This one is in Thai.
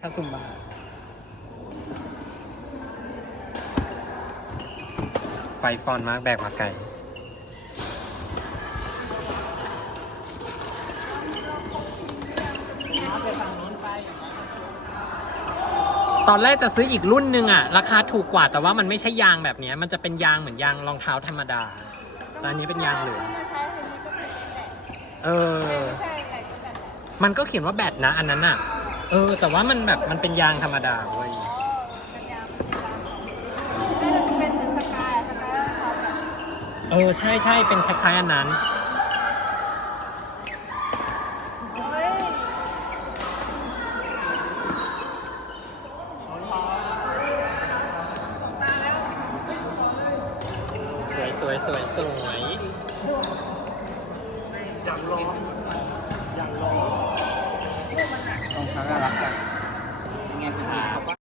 ถ้าซุมบาไฟฟอนมากแบกมาไกลตอนแรกจะซื้ออีกรุ่นหนึ่งอะราคาถูกกว่าแต่ว่ามันไม่ใช่ยางแบบเนี้ยมันจะเป็นยางเหมือนยางรองเท้าธรรมดาแต่อันนี้เป็นยางเหลืองมาใช้อันนี้ก็เป็นแบตเออไม่ใช่แบตก็แบตมันก็เขียนว่าแบตนะอันนั้นอะ เออ แต่ว่ามันแบบมันเป็นยางธรรมดาเว้ยอ๋อเป็นยางเป็นยางไม่ได้เป็นเหมือนสกายอะสกายก็เขาแบบเออใช่ใช่เป็นคล้ายๆอันนั้น เฮ้ยสวยสวยสวยสวย อย่างร้อนอย่างร้อนรอง เขาน่ารักจังยังไงพี่